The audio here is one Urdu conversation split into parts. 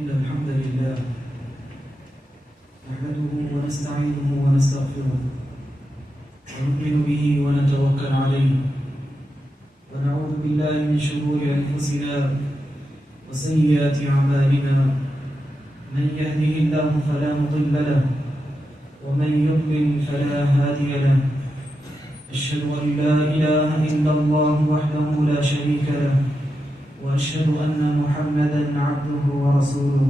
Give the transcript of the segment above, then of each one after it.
إن الحمد لله نحمده ونستعينه ونستغفره ونؤمن به ونتوكل عليه ونعوذ بالله من شرور أنفسنا وسيئات أعمالنا من يهده الله فلا مضل له ومن يضلل فلا هادي له أشهد أن لا إله إلا الله وحده لا شريك له وأشهد أن محمدًا عبده ورسوله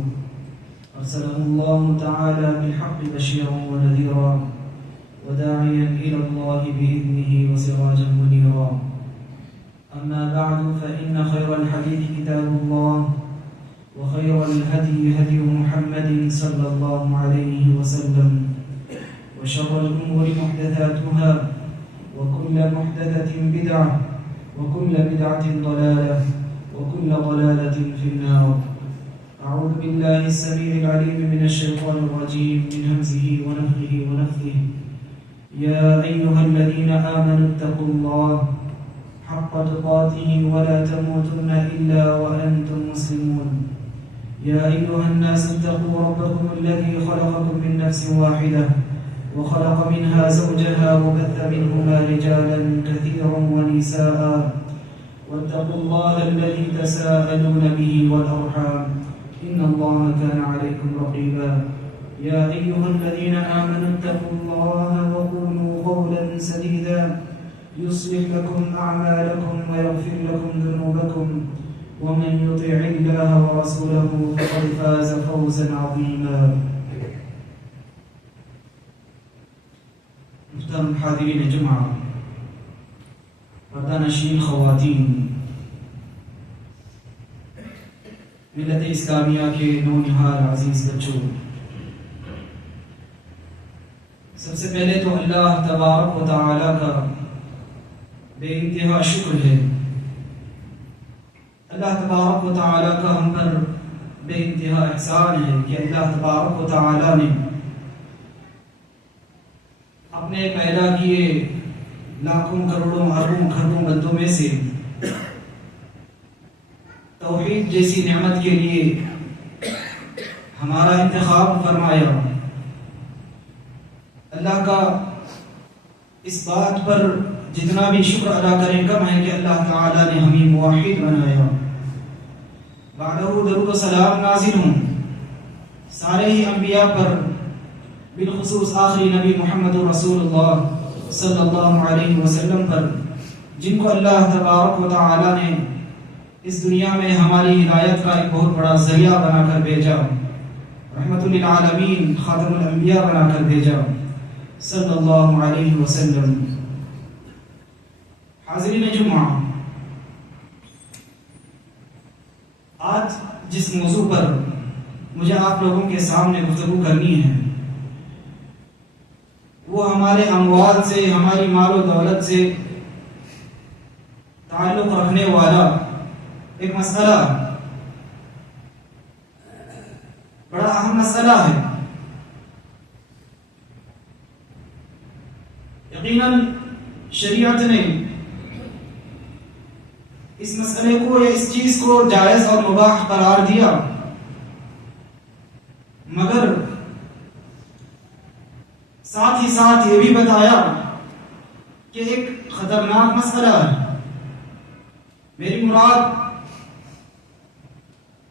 أرسله الله تعالى بالحق بشيرا ونذيرا وداعيا إلى الله بإذنه وسراجا منيرا أما بعد فإن خير الحديث كتاب الله وخير الهدي هدي محمد صلى الله عليه وسلم وشر الأمور محدثاتها وكل محدثة بدعة وكل بدعة ضلالة وكل ضلالة في النار. أعوذ بالله السميع العليم من الشيطان الرجيم من همزه ونفخه ونفثه. يا أيها الذين آمنوا اتقوا الله حق تقاته ولا تموتن إلا وأنتم مسلمون. يا أيها الناس اتقوا ربكم الذي خلقكم من نفس واحدة وخلق منها زوجها وبث منهما رجالا كثيرا ونساء واتقوا الله الذي تساءلون به والأرحام إن الله كان عليكم رقيبا. يا أيها الذين آمنوا اتقوا الله وقولوا قولا سديدا يصلح لكم أعمالكم ويغفر لكم ذنوبكم ومن يطع الله ورسوله فقد فاز فوزا عظيما. محترم حاضرین جمعہ، پردہ نشین خواتین، ملت اسلامیہ کے نونہار عزیز بچوں، سب سے پہلے تو اللہ تبارک و تعالی کا بے انتہا شکر ہے. اللہ تبارک و تعالی کا ہم پر بے انتہا احسان ہے کہ اللہ تبارک و تعالی نے اپنے پیدا کیے لاکھوں کروڑوں اربوں کھربوں بندوں میں سے توحید جیسی نعمت کے لیے ہمارا انتخاب فرمایا. اللہ کا اس بات پر جتنا بھی شکر ادا کریں کم ہے کہ اللہ تعالی نے ہمیں موحد بنایا. بعدہ درود و سلام نازل ہوں سارے ہی انبیاء پر، بالخصوص آخری نبی محمد رسول اللہ صلی اللہ علیہ وسلم پر، جن کو اللہ تبارک و تعالی نے اس دنیا میں ہماری ہدایت کا ایک بہت بڑا ذریعہ بنا کر بھیجا، رحمت للعالمین، خاتم الانبیاء بنا کر بھیجا صلی اللہ علیہ وسلم. حاضرین جمعہ، آج جس موضوع پر مجھے آپ لوگوں کے سامنے گفتگو کرنی ہے وہ ہمارے اموال سے، ہماری مال و دولت سے تعلق رکھنے والا ایک مسئلہ بڑا اہم مسئلہ ہے. یقیناً شریعت نے اس مسئلے کو یا اس چیز کو جائز اور مباح قرار دیا، مگر ساتھ ہی ساتھ یہ بھی بتایا کہ ایک خطرناک مسئلہ ہے. میری مراد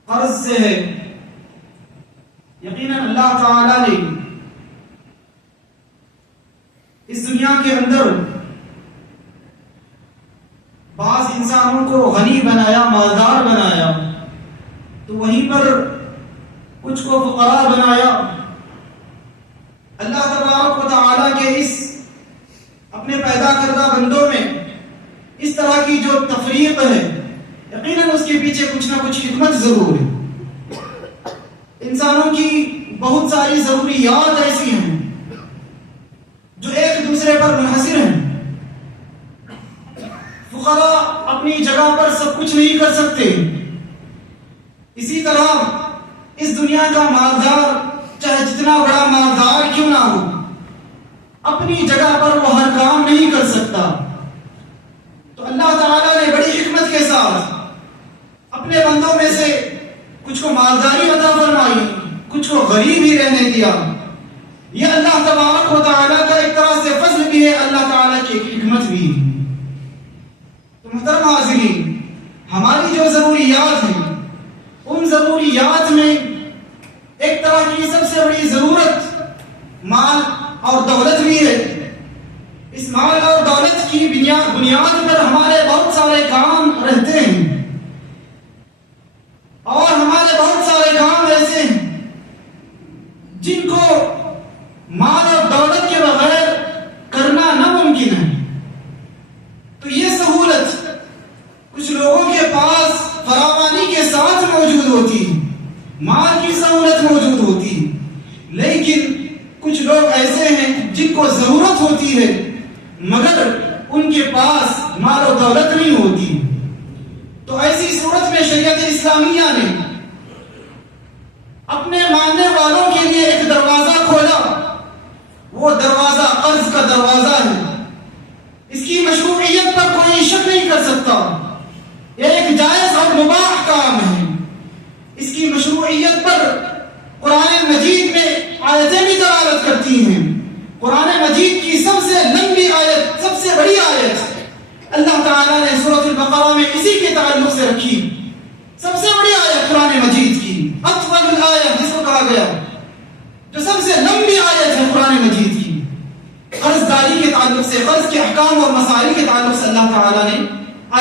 قرض سے ہے. یقیناً اللہ تعالی نے اس دنیا کے اندر بعض انسانوں کو غنی بنایا، مالدار بنایا، تو وہیں پر کچھ کو فقراء بنایا. اللہ تبارک و تعالی کے اس اپنے پیدا کردہ بندوں میں اس طرح کی جو تفریق ہے، یقیناً اس کے پیچھے کچھ نہ کچھ حکمت ضرور ہے. انسانوں کی بہت ساری ضروریات ایسی ہیں جو ایک دوسرے پر منحصر ہیں. فقراء اپنی جگہ پر سب کچھ نہیں کر سکتے. اسی طرح اس دنیا کا مالدار چاہے جتنا بڑا مالدار کیوں نہ ہو، اپنی جگہ پر وہ ہر کام نہیں کر سکتا. تو اللہ تعالیٰ نے بڑی حکمت کے ساتھ اپنے بندوں میں سے کچھ کو مالداری عطا فرمائی، کچھ کو غریب ہی رہنے دیا. یہ اللہ تبارک و تعالیٰ کا ایک طرح سے فضل بھی ہے، اللہ تعالیٰ کی ایک حکمت بھی ہے. تو محترم حاضرین، ہماری جو ضروریات ہیں، ان ضروریات میں ایک طرح کی سب سے بڑی ضرورت مال اور دولت بھی ہے. اس مال اور دولت کی بنیاد پر ہمارے بہت سارے کام رہتے ہیں، اور ہمارے بہت سارے کام ایسے ہیں جن کو مال اور دولت کے بغیر کرنا ناممکن ہے. تو یہ سہولت کچھ لوگوں کے پاس فراوانی کے ساتھ موجود ہوتی ہے، مال کی سہولت موجود ہوتی ہے، لیکن کچھ لوگ ایسے ہیں جن کو ضرورت ہوتی ہے مگر ان کے پاس مال و دولت نہیں ہوتی. تو ایسی صورت میں شریعت اسلامیہ نے اپنے ماننے والوں کے لیے ایک دروازہ کھولا. وہ دروازہ قرض کا دروازہ ہے. اس کی مشروعیت پر کوئی شک نہیں کر سکتا. یہ ایک جائز اور مباح کام ہے. اس کی مشروعیت پر قرآن مجید میں آیتیں بھی دلالت کرتی ہیں. قرآن مجید کی سب سے لمبی آیت، سب سے بڑی آیت اللہ تعالیٰ نے سورۃ البقرہ میں اسی کے تعلق سے رکھی. سب سے بڑی آیت قرآن مجید کی، اطول الآیت جس کو کہا گیا، جو سب سے لمبی آیت ہے قرآن مجید کی، قرض داری کے تعلق سے، قرض کے احکام اور مسائل کے تعلق سے اللہ تعالیٰ نے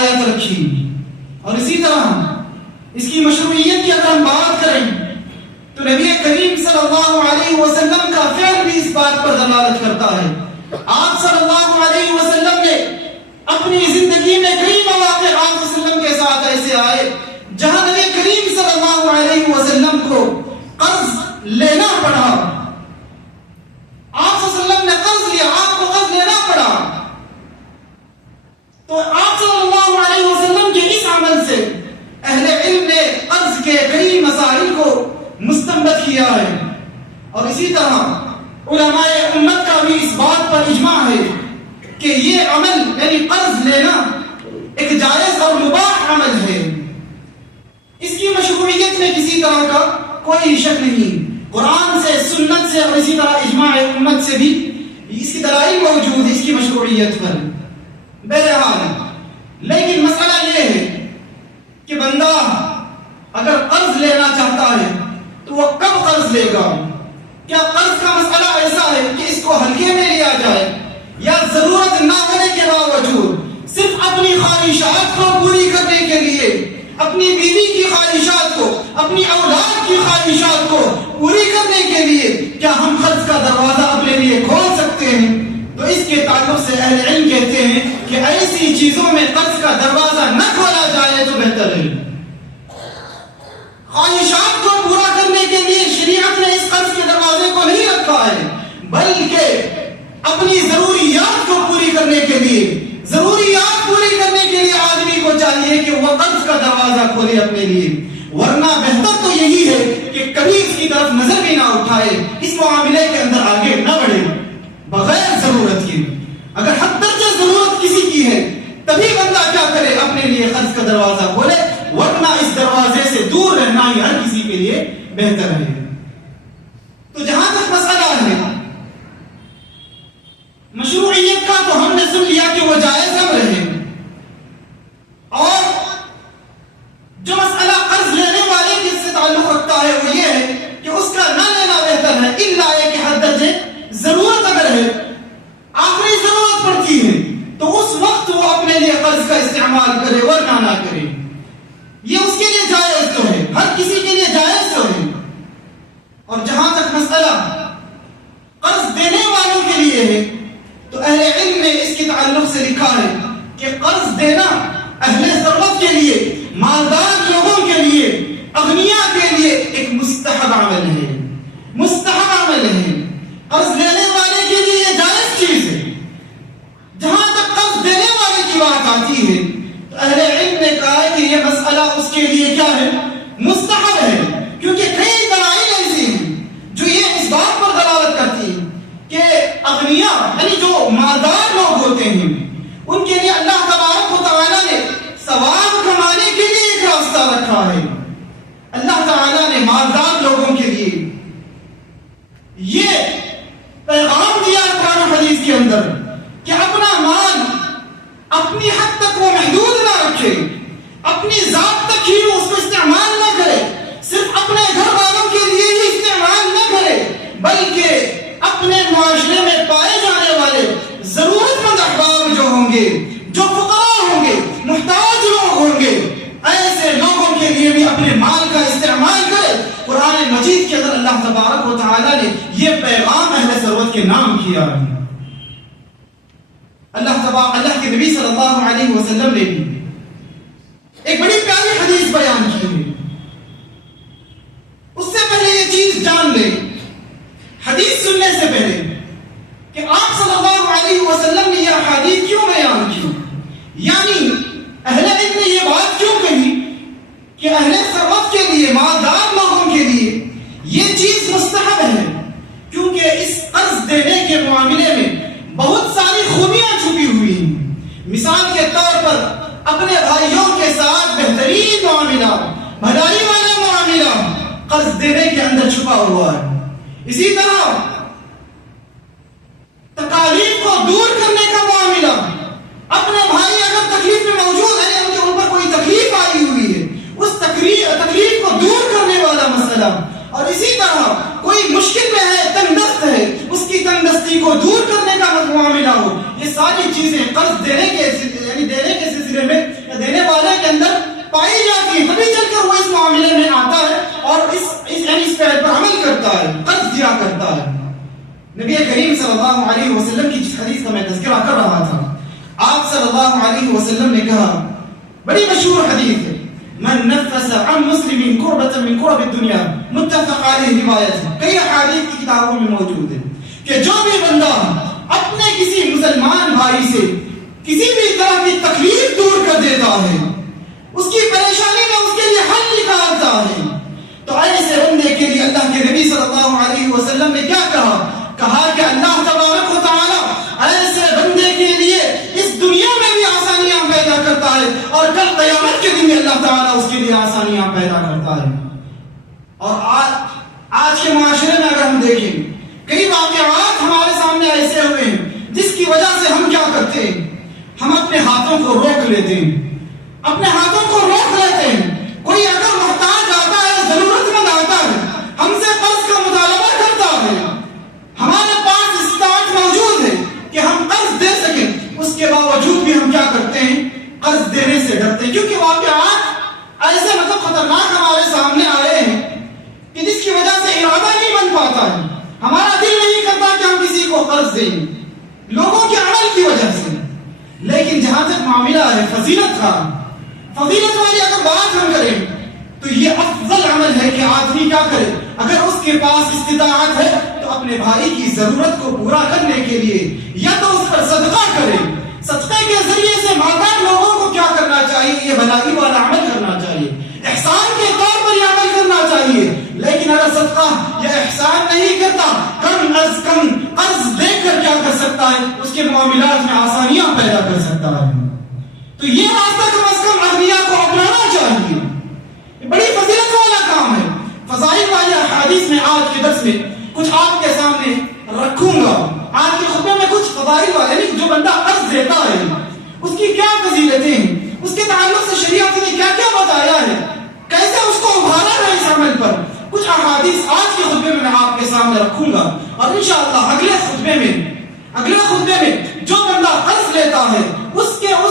آیت رکھی. اور اسی طرح اس کی مشروعیت کی اگر ہم بات کریں تو نبی کریم صلی اللہ علیہ وسلم کا فعل بھی اس بات پر دلالت کرتا ہے. آپ صلی اللہ علیہ وسلم نے اپنی زندگی میں کئی مواقع آپ صلی اللہ علیہ وسلم کے ساتھ ایسے آئے جہاں نبی کریم صلی اللہ علیہ وسلم کو قرض لینا پڑا. آپ صلی اللہ علیہ وسلم نے قرض لیا، آپ کو قرض لینا پڑا. تو آپ صلی اللہ علیہ وسلم کے اس عمل سے اہل علم نے قرض کے کئی مسائل کو مستنبط کیا ہے. اور اسی طرح علماء امت کا بھی اس بات پر اجماع ہے کہ یہ عمل یعنی قرض لینا ایک جائز اور مباح عمل ہے. اس کی مشروعیت میں کسی طرح کا کوئی شک نہیں. قرآن سے، سنت سے اور اسی طرح اجماع امت سے بھی اس کی دلائل موجود ہے اس کی مشروعیت پر. بہرحال لیکن مسئلہ یہ ہے کہ بندہ اگر قرض لینا چاہتا ہے تو وہ کب قرض لے گا؟ کیا قرض کا مسئلہ ایسا ہے کہ اس کو ہلکے میں لیا جائے، یا ضرورت نہ ہونے کے باوجود صرف اپنی خواہشات کو پوری کرنے کے لیے، اپنی بیوی کی خواہشات کو، اپنی اولاد کی خواہشات کو پوری کرنے کے لیے کیا ہم قرض کا دروازہ اپنے لیے کھول سکتے ہیں؟ تو اس کے تعلق سے اہل علم کہتے ہیں کہ ایسی چیزوں میں قرض کا دروازہ نہ کھولا جائے تو بہتر ہے. خواہشات کو پورا کرنے کے لیے شریعت نے اس قرض کے دروازے کو نہیں رکھا ہے، بلکہ اپنی ضروریات کو پوری کرنے کے لیے، ضروریات پوری کرنے کے لیے آدمی کو چاہیے کہ وہ قرض کا دروازہ کھولے اپنے لیے، ورنہ بہتر تو یہی ہے کہ کبھی اس کی طرف نظر بھی نہ اٹھائے، اس معاملے کے اندر آگے نہ بڑھے بغیر ضرورت کے۔ اگر حد درجہ ضرورت کسی کی ہے تبھی بندہ کیا کرے، اپنے لیے قرض کا دروازہ کھولے، ورنہ اس دروازے سے دور رہنا ہی ہر کسی کے لیے بہتر ہے۔ تو جہاں تک مسئلہ ہے مشروعیت کا، تو ہم نے سن لیا کہ وہ جائز امر ہے، اور جو مسئلہ قرض لینے والے کے سے تعلق رکھتا ہے وہ یہ ہے کہ اس کا نہ لینا بہتر ہے، الا یہ کہ حد درجے ضرورت اگر ہے، آخری ضرورت پڑتی ہے، تو اس وقت وہ اپنے لیے قرض کا استعمال کرے ورنہ نہ کرے۔ یہ اس کے لیے جائز تو ہے، ہر کسی کے لیے جائز تو ہے۔ اور جہاں تک مسئلہ قرض دینے والوں کے لیے ہے، تو اہل علم نے اس کے تعلق سے لکھا ہے کہ قرض دینا اہل ضرورت کے لیے، مالدار لوگوں کے لیے، اغنیاء کے لیے ایک مستحب عمل ہے، مستحب عمل ہے۔ قرض لینے والے کے لیے یہ جائز چیز ہے۔ جہاں تک قرض دینے والے کی بات آتی ہے تو اہل علم نے کہا ہے کہ یہ مسئلہ اس کے لیے کیا ہے، مستحب ہے، کیونکہ کئی دلائل ایسی ہیں جو یہ اس بات پر دلالت کرتی ہیں کہ اغنیاء یعنی جو مالدار لوگ ہوتے ہیں ان کے لیے اللہ تبارک و تعالیٰ نے ثواب کمانے کے لیے ایک راستہ رکھا ہے۔ اللہ تعالیٰ نے مالدار لوگوں کے لیے یہ پیغام دیا قرآن حدیث کے اندر کہ اپنا مال اپنی حد تک وہ محدود نہ رکھے، اپنی ذات تک ہی اس کو استعمال نہ کرے، صرف اپنے گھر والوں کے لیے ہی استعمال نہ کرے، بلکہ اپنے معاشرے میں پائے جانے والے ضرورت مند احباب جو ہوں گے، جو فقراء ہوں گے، محتاج لوگ ہوں گے، ایسے لوگوں کے لیے بھی اپنے مال کا استعمال کرے۔ قرآن مجید کے اندر اللہ تبارک و تعالیٰ نے یہ پیغام اہل ضرورت کے نام کیا ہے۔ اللہ کے نبی صلی اللہ علیہ وسلم نے بھی ایک بڑی پیاری حدیث بیان کی ہے۔ اس سے پہلے یہ چیز جان لیں، حدیث سننے سے پہلے، کہ آپ صلی اللہ علیہ وسلم نے یہ حدیث کیوں بیان کی، یعنی اہل علم نے یہ بات کیوں کہی کہ اہل ثروت کے لیے، مالدار لوگوں کے لیے یہ چیز مستحب ہے، کیونکہ اس قرض دینے کے معاملے میں بہت ساری خوبیاں چھپی ہوئی ہیں۔ مثال کے طور پر اپنے بھائیوں کے ساتھ بہترین معاملہ، بھلائی والا معاملہ قرض دینے کے اندر چھپا ہوا ہے۔ اسی طرح تکالیف کو دور کرنے کا معاملہ، اپنے بھائی اگر تکلیف میں موجود ہیں، ان پر کوئی تکلیف آئی ہوئی ہے، اس تکلیف کو دور کرنے والا مسئلہ، اور اسی طرح کوئی مشکل میں ہے، تنگ دست ہے، اس کی تنگ دستی کو دور کرنے کا معاملہ ہو، یہ ساری چیزیں قرض دینے کے یعنی دینے کے سلسلے میں یا دینے والے کے اندر پائی جاتی ہے، تبھی چل کر وہ اس معاملے میں آتا ہے اور اس پہل پر عمل کرتا ہے، قرض دیا کرتا ہے۔ نبی کریم صلی اللہ علیہ وسلم کی جس حدیث کا میں تذکرہ کر رہا تھا، آپ صلی اللہ علیہ وسلم نے کہا، بڑی مشہور حدیث ہے، من نفس عن مسلم كربة من كرب الدنيا، متفق علیہ روایت ہے، کئی احادیث کی کتابوں میں موجود ہے کہ جو بھی بندہ اپنے کسی مسلمان بھائی سے کسی بھی طرح کی تکلیف دور کر دیتا ہے، اس کی پریشانی میں اس کے لیے حل نکالتا ہے، تو ایسے بندے کے لیے اللہ کے نبی صلی اللہ علیہ وسلم نے کیا کہا کہ اللہ تبارک و تعالی ایسے بندے کے لیے اس دنیا میں بھی آسانیاں پیدا کرتا ہے، اور کل قیامت کے دن بھی اللہ تعالیٰ اس کے لیے آسانیاں پیدا کرتا ہے۔ اور آج کے معاشرے میں اگر ہم دیکھیں، کئی واقعات ہمارے سامنے ایسے ہوئے ہیں جس کی وجہ سے ہم کیا کرتے ہیں، ہم اپنے ہاتھوں کو روک لیتے ہیں، اپنے ہاتھوں کو روک لیتے ہیں۔ کوئی اگر محتاج آتا ہے، ضرورت مند آتا ہے، ہم سے قرض کا مطالبہ کرتا ہے، ہمارے پاس استطاعت موجود ہے کہ ہم قرض دے سکیں، اس کے باوجود بھی ہم کیا کرتے ہیں، قرض دینے سے ڈرتے ہیں، کیونکہ واقعات ایسے خطرناک ہمارے سامنے آئے ہیں کہ جس کی وجہ سے ارادہ نہیں بن پاتا ہے، ہمارا دل نہیں کرتا کہ ہم کسی کو قرض دیں، لوگوں کے عمل کی وجہ سے۔ لیکن جہاں تک معاملہ ہے فضیلت کا، فضیلت والی اگر بات ہم کریں تو یہ افضل عمل ہے کہ آدمی کیا کرے، اگر اس کے پاس استطاعت ہے تو اپنے بھائی کی ضرورت کو پورا کرنے کے لیے یا تو اس پر صدقہ کرے، صدقے کے ذریعے سے مالدار لوگوں کو کیا کرنا چاہیے، یہ بھلائی والا عمل کرنا چاہیے۔ انشاءاللہ اگلے خطبے میں جو بندہ قرض لیتا ہے اس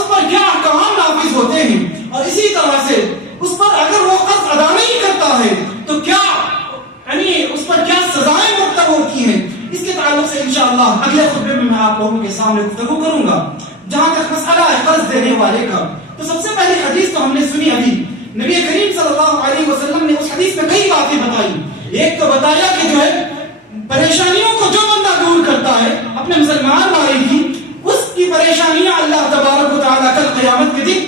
پر کیا احکام نافذ ہوتے ہیں، اور اسی طرح سے اس پر اگر وہ قرض ادا نہیں کرتا ہے تو کیا یعنی اس پر کیا سزائیں مرتب ہوتی ہیں، اس کے تعلق سے انشاءاللہ اگلے خطبے میں میں آپ لوگوں کے سامنے گفتگو کروں گا۔ جہاں تک مسئلہ ہے قرض دینے والے کا، تو سب سے پہلی حدیث تو ہم نے سنی ابھی، نبی کریم صلی اللہ علیہ وسلم نے اس حدیث میں کئی باتیں بتائی۔ ایک تو بتایا کہ جو ہے پریشانیوں کو جو بندہ دور کرتا ہے اپنے مسلمان بھائی کی، اس کی پریشانیاں اللہ تبارک و تعالیٰ کل قیامت کے دن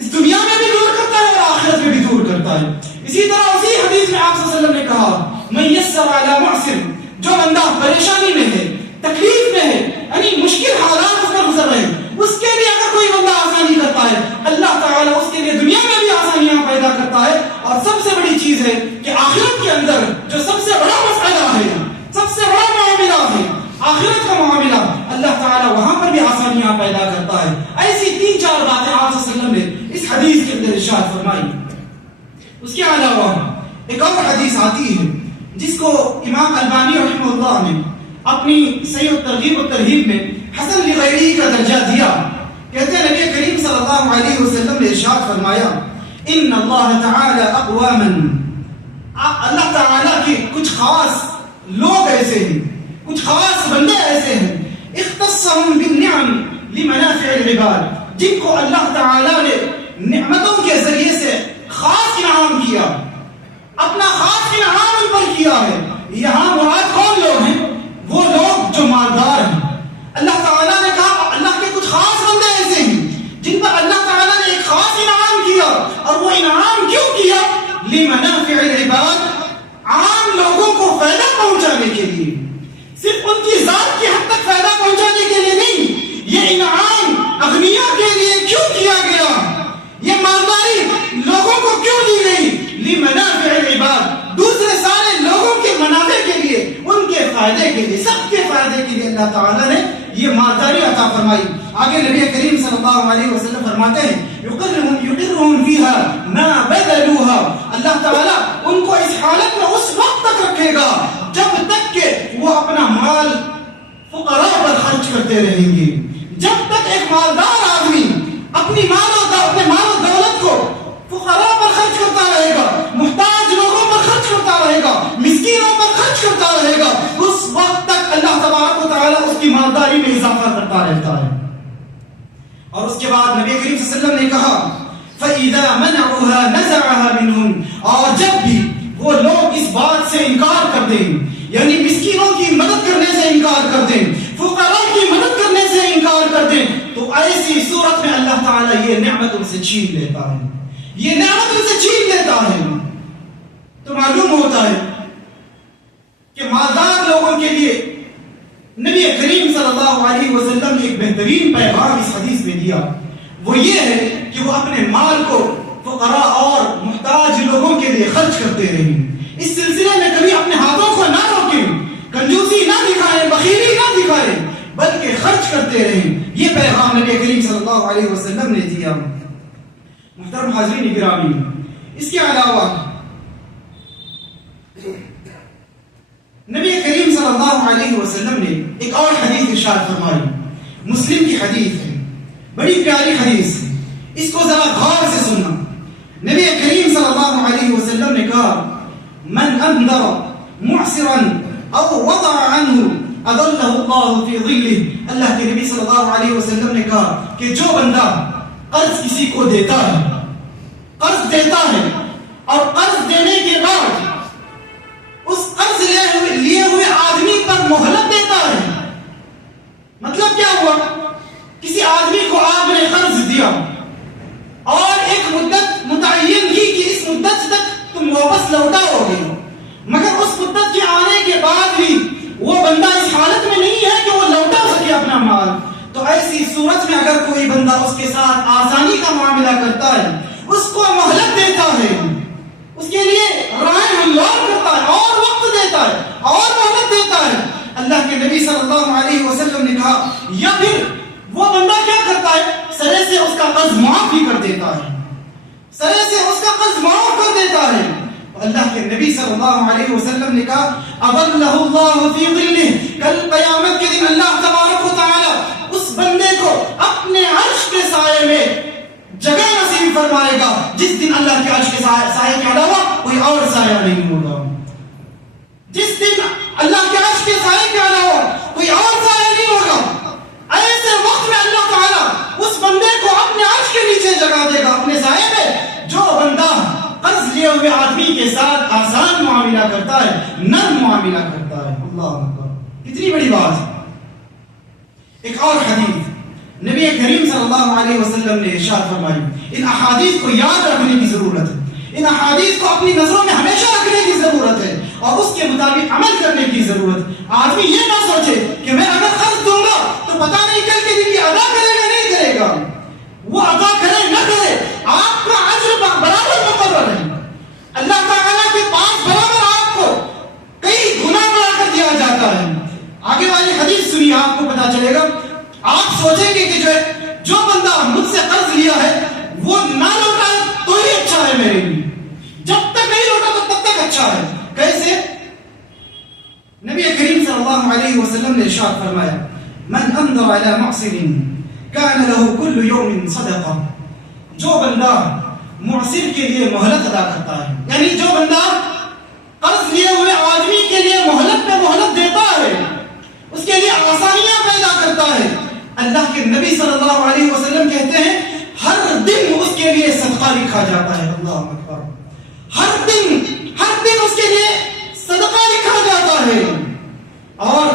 اس دنیا میں بھی دور کرتا ہے اور آخرت میں بھی دور کرتا ہے۔ اسی طرح اسی حدیث میں آپ صلی اللہ علیہ وسلم نے کہا من یسر علی معسر، جو بندہ پریشانی میں ہے، تکلیف میں ہے، یعنی مشکل حالات اس پر گزر رہے ہیں، اس کے لیے اگر کوئی بندہ آسانی کرتا ہے اللہ تعالیٰ اس کے لیے دنیا میں بھی آسانیاں پیدا کرتا ہے۔ اور سب سے بڑی چیز ہے کہ آخرت کے اندر جو سب سے بڑا مسئلہ ہے، سب سے بڑا معاملہ ہے آخرت کا معاملہ، اللہ تعالیٰ وہاں پر بھی آسانیاں پیدا کرتا ہے۔ ایسی 3-4 باتیں آپ صلی اللہ علیہ وسلم نے اس حدیث کے اندر ارشاد فرمائی۔ اس کے علاوہ ایک اور حدیث آتی ہے جس کو امام البانی رحمہ اللہ نے اپنی صحیح الترغیب و ترہیب میں حسن لغیری کا درجہ دیا۔ کہتے ہیں نبی کریم صلی اللہ علیہ وسلم نے ارشاد فرمایا ان اللہ تعالی اقواما، اللہ تعالیٰ کے کچھ خاص لوگ ایسے ہیں، کچھ خاص بندے ایسے ہیں اختصهم بالنعم لمنافع العباد، جن کو اللہ تعالیٰ نے نعمتوں کے ذریعے سے خاص انعام کیا، اپنا خاص انعام ان پر کیا ہے۔ یہاں مراد کون لوگ ہیں؟ وہ لوگ جو مالدار ہیں۔ اللہ تعالیٰ نے کہا اللہ کے کچھ خاص بندے ایسے ہیں جن پر اللہ تعالیٰ نے ایک خاص انعام کیا، اور وہ انعام کیوں کیا؟ لمنافع العباد، عام لوگوں کو فائدہ پہنچانے کے لیے، صرف ان کی ذات کی حد تک فائدہ پہنچانے کے لیے نہیں، یہ انعام اغنیاء کے لیے کیوں کیا گیا؟ یہ مالداری لوگوں کو کیوں دی گئی؟ لمنافع العباد، دوسرے سارے لوگوں کے منافع کے لیے، ان کے فائدے کے لیے، سب کے فائدے کے لیے اللہ تعالیٰ نے یہ مالداری عطا فرمائی۔ آگے نبی کریم صلی اللہ علیہ وسلم فرماتے ہیں یقرهم فیہا ما بذلوہا، اللہ تعالیٰ ان کو اس حالت میں اس وقت تک رکھے گا جب تک کہ وہ اپنا مال فقراء پر خرچ کرتے رہیں گے۔ جب تک ایک مالدار آدمی اپنے مال و دولت کو فقراء پر خرچ کرتا رہے گا، محتاج لوگوں پر خرچ کرتا رہے گا، مسکینوں پر خرچ کرتا رہے گا، اس وقت تک اللہ تبارک و تعالیٰ اس کی مالداری میں اضافہ کرتا رہتا ہے۔ اور اس کے بعد نبی کریم صلی اللہ علیہ وسلم نے کہا فَإِذَا مَنَعُوهَا نَزَعَهَا مِنْهُمْ، اور جب بھی وہ لوگ اس بات سے انکار کر دیں، یعنی مسکینوں کی مدد کرنے سے انکار کر دیں، فقراء کی مدد کرنے سے انکار کر دیں، تو ایسی صورت میں اللہ تعالیٰ یہ نعمت ان سے چھین لیتا ہے، یہ نعمت ان سے چھین لیتا ہے۔ تو معلوم ہوتا ہے کہ مالدار لوگوں کے لیے نبی کریم صلی اللہ علیہ وسلم نے ایک بہترین پیغام اس حدیث میں دیا، وہ یہ ہے کہ وہ اپنے مال کو فقراء اور محتاج لوگوں کے لیے خرچ کرتے رہیں۔ اس سلسلے میں کبھی اپنے ہاتھوں کو نہ روکیں، کنجوسی نہ دکھائیں، بخیلی نہ دکھائیں، بلکہ خرچ کرتے رہیں۔ یہ پیغام نبی کریم صلی اللہ علیہ وسلم نے دیا۔ محترم حاضرین گرامی، اس کے علاوہ نبی کریم صلی اللہ علیہ وسلم نے ایک اور حدیث ارشاد فرمائی، مسلم کی حدیث ہے، بڑی پیاری حدیث ہے، اس کو ذرا غور سے سننا۔ نبی کریم صلی اللہ علیہ وسلم نے کہا من انذر معسرا او وضع عنه اضلہ اللہ فی ظلہ، اللہ کے نبی صلی اللہ علیہ وسلم نے کہا کہ جو بندہ قرض کسی کو دیتا ہے اور قرض دینے کے بعد اس قرض لیے ہوئے آدمی پر مہلت دیتا ہے، مطلب کیا ہوا؟ کسی آدمی کو آپ نے قرض دیا اور ایک مدت متعین کی کہ اس مدت تک تم واپس لوٹاؤ گے، مگر اس مدت کے آنے کے بعد بھی وہ بندہ اس حالت میں نہیں ہے کہ وہ لوٹا سکے اپنا مال، تو ایسی صورت میں اگر کوئی بندہ اس کے ساتھ آسانی کا معاملہ کرتا ہے، اس کو مہلت دیتا ہے، اس کے لیے راہ ہموار کرتا ہے اور وقت دیتا ہے اور مہلت دیتا ہے، اللہ کے نبی صلی اللہ علیہ وسلم نے کہا یا پھر وہ بندہ کیا کرتا ہے، سرے سے اس کا قرض معاف بھی کر دیتا ہے، سرے سے اس کا قرض معاف کر دیتا ہے، اللہ کے نبی صلی اللہ علیہ وسلم نے کہا اظلہ اللہ فی ظلہ، کل قیامت کے دن اللہ تبارک و تعالی اس بندے کو اپنے عرش کے سائے میں جگہ نصیب فرمائے گا جس دن اللہ کے عرش کے سائے کے علاوہ کوئی اور سایہ نہیں ہوگا. جس دن اللہ کے عرش کے سائے کے علاوہ کوئی اور سایہ نہیں ہوگا، ایسے وقت میں اللہ تعالیٰ اس بندے کو اپنے عرش کے نیچے جگہ دے گا اپنے سائے میں. جو بندہ قرض لیے ہوئے آدمی کے ساتھ آسان معاملہ کرتا ہے، نرم معاملہ کرتا ہے. اللہ اکبر، کتنی بڑی بات ہے. ایک اور حدیث نبی کریم صلی اللہ علیہ وسلم نے ارشاد فرمائی. ان احادیث کو یاد رکھنے کی ضرورت ہے، ان احادیث کو اپنی نظروں میں ہمیشہ رکھنے کی ضرورت ہے اور اس کے مطابق عمل کرنے کی ضرورت ہے. آدمی یہ نہ سوچے کہ میں اگر قرض دوں گا تو پتہ نہیں کل کے دن یہ ادا کرے گا نہیں کرے گا. وہ ادا کرے نہ کرے آپ کا اجر برابر مقرر ہے. اللہ تعالیٰ کے پاس برابر آپ کو کئی گنا بڑھا کر دیا جاتا ہے. آگے والی حدیث سنیے، آپ کو پتا چلے گا. آپ سوچیں گے کہ جو بندہ مجھ سے قرض لیا ہے وہ نہ لوٹائے تو ہی اچھا ہے میرے لیے، جب تک نہیں لوٹا تو تب تک اچھا ہے. کیسے؟ نبی کریم صلی اللہ علیہ وسلم نے ارشاد فرمایا من انظر علی معسر کان له كل يوم صدقہ. جو بندہ معسر کے لیے مہلت ادا کرتا ہے، یعنی جو بندہ قرض لیے ہوئے آدمی کے لیے مہلت پہ مہلت دیتا ہے، اس کے لیے آسانیاں پیدا کرتا ہے، اللہ کے نبی صلی اللہ علیہ وسلم کہتے ہیں ہر دن اس کے لیے صدقہ لکھا جاتا ہے. اللہ اکبر، ہر دن اس کے لیے صدقہ لکھا جاتا ہے. اور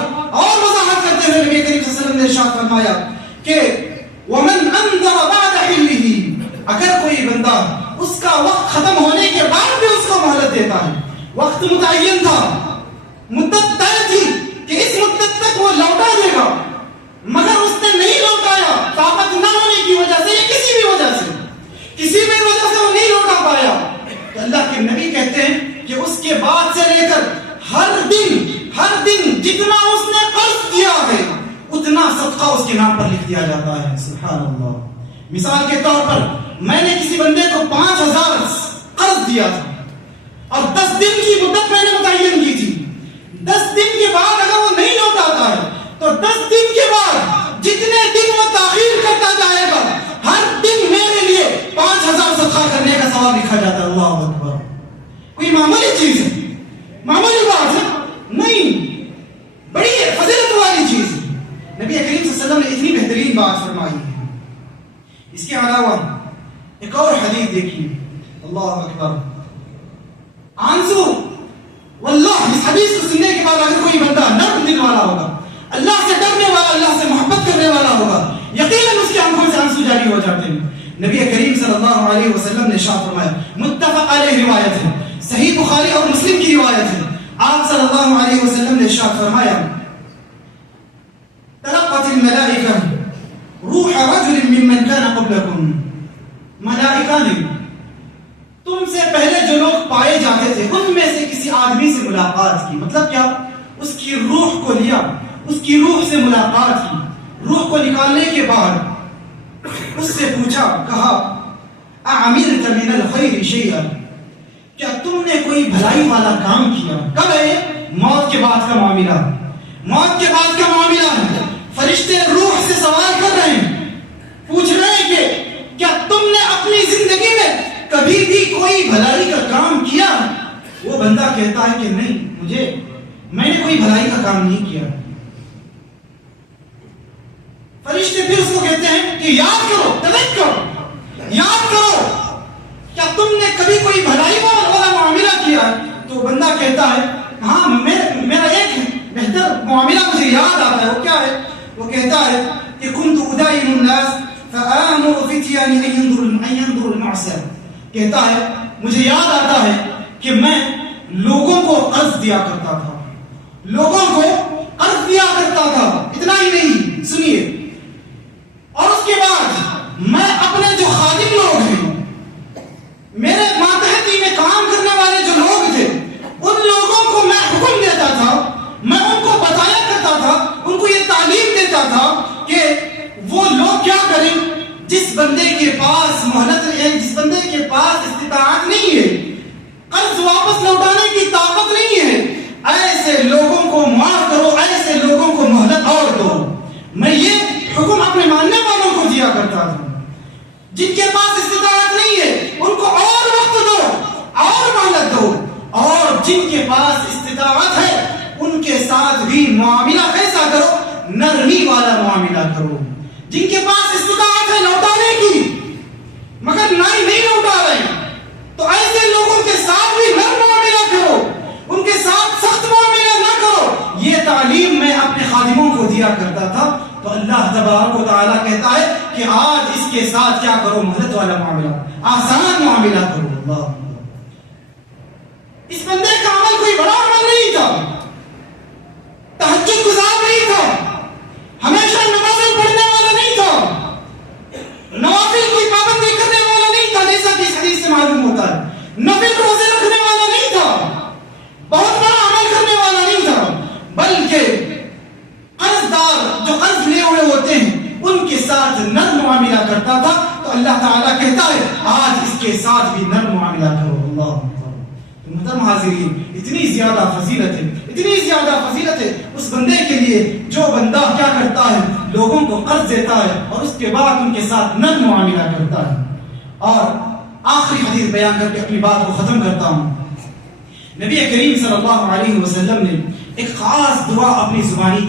وضاحت کرتے ہوئے نبی کریم صلی اللہ علیہ وسلم نے ارشاد فرمایا کہ ومن انذر بعد حله، اگر کوئی بندہ اس کا وقت ختم ہونے کے بعد بھی اس کو مہلت دیتا ہے، وقت متعین تھا، مدت طے تھی کہ اس مدت تک وہ لوٹا دے گا، مگر اس نے نہیں لوٹایا طاقت نہ ہونے کی وجہ سے یا کسی بھی وجہ سے وہ نہیں لوٹا پایا، تو اللہ کے نبی کہتے ہیں کہ اس کے بعد سے لے کر ہر دن جتنا اس نے قرض کیا ہے اتنا صدقہ اس کے نام پر لکھ دیا جاتا ہے. سبحان اللہ. مثال کے طور پر میں نے کسی بندے کو 5,000 قرض دیا تھا اور 10 دن کی مدت میں نے متعین کی تھی. 10 دن کے بعد اگر وہ نہیں لوٹاتا ہے تو 10 دن کے بعد جتنے دن وہ تاخیر کرتا جائے گا ہر دن میرے لیے 5,000 صدقہ کرنے کا ثواب لکھا جاتا ہے. اللہ اکبر. کوئی معمولی چیز ہے؟ معمولی بات ہے نہیں، بڑی فضیلت والی چیز ہے. نبی کریم صلی اللہ علیہ وسلم نے اتنی بہترین بات فرمائی ہے. اس کے علاوہ ایک اور حدیث دیکھیے. اللہ اکبر. آنسو واللہ، اس حدیث کو سننے کے بعد اگر کوئی بندہ نرم دل والا ہوگا، اللہ سے ڈرنے والا، اللہ سے محبت کرنے والا ہوگا، یقیناً اس کی آنکھوں سے آنسو جاری ہو جاتے ہیں. نبی کریم صلی اللہ علیہ وسلم نے ارشاد فرمایا، متفق علیہ روایت ہے، صحیح بخاری اور مسلم کی روایت ہے. آپ صلی اللہ علیہ وسلم نے ارشاد فرمایا تلقت الملائکہ روح رجل ممن کان قبلکم. ملائکہ نے تم سے پہلے جو لوگ پائے جاتے تھے ان میں سے کسی آدمی سے ملاقات کی. مطلب کیا؟ اس کی روح کو لیا، اس کی روح سے ملاقات کی. روح کو نکالنے کے بعد اس سے پوچھا، کہا اعملت من الخیر شیئا، کیا تم نے کوئی بھلائی والا کام کیا؟ کب ہے؟ موت کے بعد کا معاملہ. موت کے بعد کا معاملہ ہے. فرشتے روح سے سوال کر رہے ہیں، پوچھ رہے ہیں کہ کیا تم نے اپنی زندگی میں کبھی بھی کوئی بھلائی کا کام کیا؟ وہ بندہ کہتا ہے کہ نہیں، میں نے کوئی بھلائی کا کام نہیں کیا. فرشتے پھر اس کو کہتے ہیں کہ یاد کرو، تذکر، یاد کرو، کیا تم نے کبھی کوئی بھلائی والا معاملہ کیا؟ تو بندہ کہتا ہے ہاں، میرا ایک بہتر معاملہ مجھے یاد آتا ہے. وہ کیا ہے؟ وہ کہتا ہے کہ كنت أداين الناس فآمر فتيان أن ينظروا المعصية. کہتا ہے مجھے یاد آتا ہے کہ میں لوگوں کو قرض دیا کرتا تھا، لوگوں کو قرض دیا کرتا تھا. اتنا ہی نہیں، سنیے، اور اس کے بعد میں اپنے جو خادم لوگ ہیں، میرے ماتحتی میں کام کرنے والے جو لوگ تھے، ان لوگوں کو میں حکم دیتا تھا، میں ان کو بتایا کرتا تھا، ان کو یہ تعلیم دیتا تھا کہ وہ لوگ کیا کریں. جس بندے کے پاس مہلت ہے، جس بندے کے پاس استطاعت نہیں ہے، قرض واپس کرو. جن کے پاس استطاعت ہے لوٹانے کی مگر نہیں لوٹا رہے, تو ایسے لوگوں کے ساتھ بھی نرم معاملہ کرو, ان کے ساتھ سخت معاملہ نہ کرو. یہ تعلیم میں اپنے خادموں کو دیا کرتا تھا. تو اللہ تبارک و تعالیٰ کہتا ہے کہ آج اس کے ساتھ کیا کرو, مہلت والا معاملہ, آسان معاملہ کرو. اللہ, اس بندے کا عمل کوئی بڑا عمل نہیں تھا, تہجد گزار نہیں تھا, ہمیشہ نمازیں پڑھنے والا نہیں تھا, نوافل کوئی پابندی کرنے والا نہیں تھا, جیسا کہ اس حدیث سے معلوم ہوتا ہے. نفل روزے رکھنے والا نہیں تھا, بہت بڑا عمل کرنے والا نہیں تھا, بلکہ قرض دار جو قرض لیے ہوئے ہوتے ہیں ان کے ساتھ نرم معاملہ کرتا تھا. تو اللہ تعالیٰ کہتا ہے آج اس کے ساتھ بھی نرم معاملہ کرو. اللہ, محترم حاضرین, اتنی زیادہ فضیلت ہے اس بندے کے لیے جو بندہ کیا کرتا ہے, لوگوں کو قرض دیتا ہے اور اس کے بعد ان کے ساتھ نرم معاملہ کرتا ہے. اور آخری حدیث بیان کر کے اپنی بات کو ختم کرتا ہوں. نبی کریم صلی اللہ علیہ وسلم نے ایک خاص دعا اپنی زبانی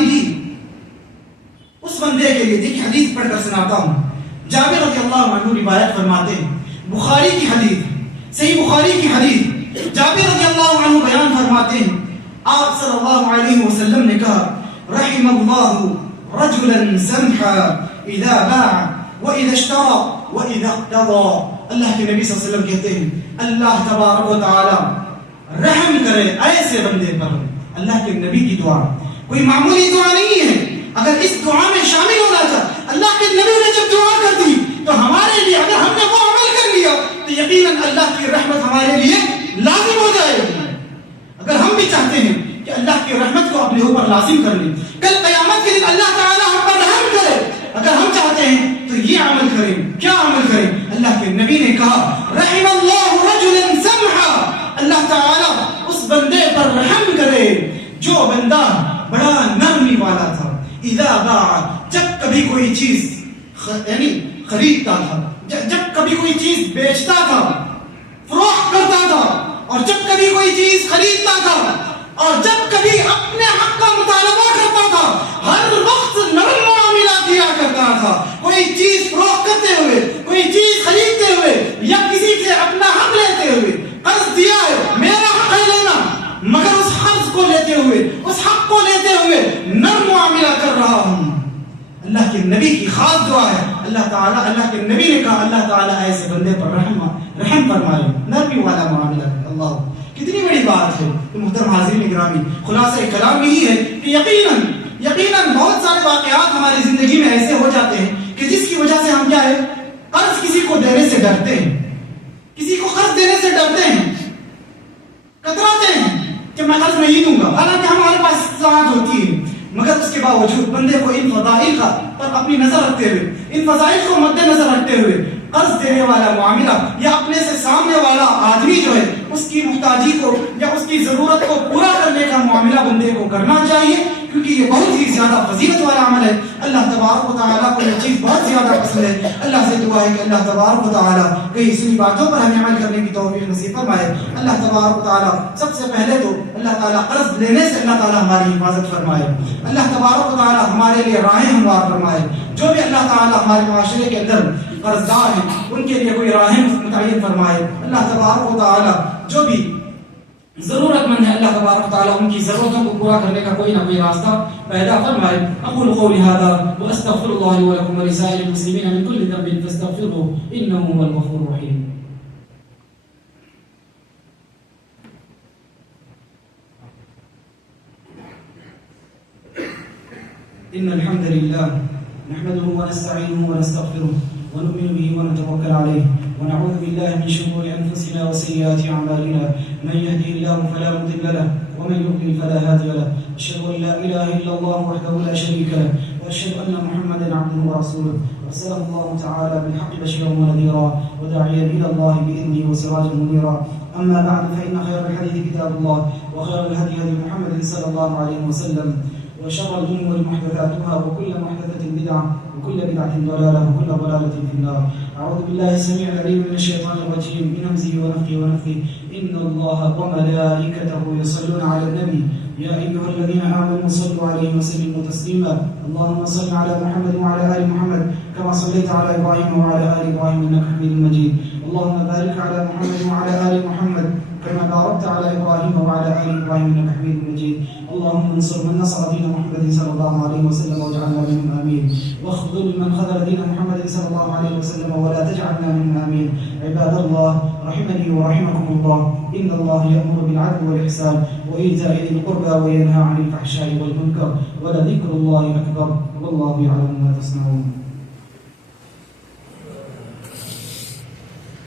دی اس بندے کے لیے. دیکھیں حدیث پڑھ کر سناتا ہوں. جابر رضی اللہ عنہ روایت فرماتے ہیں, بخاری کی حدیث, صحیح بخاری کی حدیث. جابر رضی اللہ عنہ بیان فرماتے ہیں آپ صلی اللہ علیہ وسلم نے کہا رحم اللہ رجلا سمحا اذا باع واذا اشترى واذا اقتضى. اللہ کے نبی صلی اللہ علیہ وسلم کہتے ہیں اللہ تبارک و تعالی رحم کرے ایسے بندے پر. اللہ کے نبی کی دعا کوئی معمولی دعا نہیں ہے. اگر اس دعا میں شامل ہونا چاہتا, اللہ کے نبی نے جب دعا کر دی تو ہمارے لیے اگر ہم نے وہ عمل کر لیا تو یقیناً اللہ کی رحمت ہمارے لیے لازم ہو جائے گی. اگر ہم بھی چاہتے ہیں کہ اللہ کی رحمت کو اپنے اوپر لازم کر لیں, کل قیامت کے دن اللہ تعالیٰ ہم پر رحم کرے, اگر ہم چاہتے ہیں تو یہ عمل کریں. کیا عمل کریں؟ اللہ کے نبی نے کہا رحم اللہ رجلا سمحا, اللہ تعالیٰ اس بندے پر رحم کرے جو بندہ بڑا نرمی والا تھا. اذا باع, جب کبھی کوئی چیز یعنی خریدتا تھا, جب کبھی کوئی چیز بیچتا تھا, فروخت کرتا تھا, اور جب کبھی کوئی چیز خریدتا تھا, اور جب کبھی اپنے حق کا مطالبہ کرتا تھا, ہر وقت نرم معاملہ کیا کرتا تھا. کوئی چیز فروخت کرتے ہوئے, کوئی چیز خریدتے ہوئے, یا کسی سے اپنا حق لیتے ہوئے, قرض دیا ہے میرا حق ہے لینا, مگر اس قرض کو لیتے ہوئے, اس حق کو لیتے ہوئے نرم معاملہ کر رہا ہوں. اللہ کے نبی کی خاص دعا ہے. اللہ کے نبی نے کہا اللہ تعالیٰ ایسے بندے پر رحم فرمائے, نرمی والا معاملہ ہے. اللہ, کتنی بڑی بات ہے. تو محترم حاضرین گرامی, خلاصہ کلام یہی ہے کہ یقیناً بہت سارے واقعات ہماری زندگی میں ایسے ہو جاتے ہیں کہ جس کی وجہ سے ہم کیا ہے, قرض کسی کو دینے سے ڈرتے ہیں, کسی کو قرض دینے سے ڈرتے ہیں, کتراتے ہیں کہ میں قرض نہیں دوں گا, حالانکہ ہمارے پاس استطاعت ہوتی ہے, مگر اس کے باوجود بندے کو ان فضائل پر اپنی نظر رکھتے ہوئے, ان فضائل کو مد نظر رکھتے ہوئے قرض دینے والا معاملہ یا اپنے سے سامنے والا آدمی جو ہے اس کی محتاجی کو یا اس کی ضرورت کو پورا کرنے کا معاملہ بندے کو کرنا چاہیے, کیونکہ یہ بہت ہی زیادہ فضیلت والا عمل ہے. اللہ تبارک و تعالیٰ کو یہ چیز بہت زیادہ پسند ہے. اللہ سے دعا ہے کہ اللہ تبارک و تعالیٰ کئی سنی باتوں پر ہمیں عمل کرنے کی توفیق نصیب فرمائے. اللہ تبارک و تعالیٰ سب سے پہلے تو اللہ تعالیٰ قرض لینے سے اللہ تعالیٰ ہماری حفاظت فرمائے. اللہ تبارک و تعالیٰ ہمارے لیے راہیں ہموار فرمائے. جو بھی اللہ تعالیٰ ہمارے معاشرے کے اندر قرض دار ہیں ان کے لیے کوئی راہیں متعین فرمائے. اللہ تبارک و تعالیٰ جو بھی ضرورت مند ہے اللہ تبارک و تعالیٰ ان کی ضرورتوں کو پورا کرنے کا کوئی نہ کوئی راستہ پیدا فرمائے. اقول قولی ھذا واستغفر اللہ لي ولكم ولسائر المسلمين من كل ذنب فاستغفروه انه هو الغفور الرحيم. ان الحمد لله نحمده ونستعينه ونستغفره ونؤمن به ونتوكل عليه ونعوذ بالله من شرور انفسنا وسيئات اعمالنا من يهده الله فلا مضل له ومن يضلل فلا هادي له. اشهد ان لا اله الا الله وحده لا شريك له واشهد ان محمدا عبده ورسوله ارسله الله تعالى بالحق بشيرا ونذيرا وداعيا الى الله باذنه وسراجا منيرا. اما بعد فان خير الحديث كتاب الله وخير الهدي هدي محمد صلى الله عليه وسلم وشر الأمور محدثاتها وكل محدثة بدعة وكل بدعة ضلالة وكل ضلالة في النار. أعوذ بالله السميع العليم من الشيطان الرجيم من همزه ونفخه ونفثه. إن الله وملائكته يصلون على النبي يا أيها الذين آمنوا صلوا عليه وسلموا تسليما. اللهم صل على محمد وعلى آل محمد كما صليت على إبراهيم وعلى آل إبراهيم إنك حميد مجيد. اللهم بارك على محمد وعلى آل محمد كما باركت على إبراهيم وعلى آل إبراهيم إنك حميد مجيد. اللهم انصر من نصر دين محمد صلى الله عليه وسلم واجعلنا منهم آمين. واخذل من خذل دين محمد صلى الله عليه وسلم ولا تجعلنا منهم آمين. عباد الله رحمني ورحمكم الله، إن الله يأمر بالعدل والإحسان وإيتاء ذي القربى وينهى عن الفحشاء والمنكر ولذكر الله أكبر والله يعلم ما تصنعون.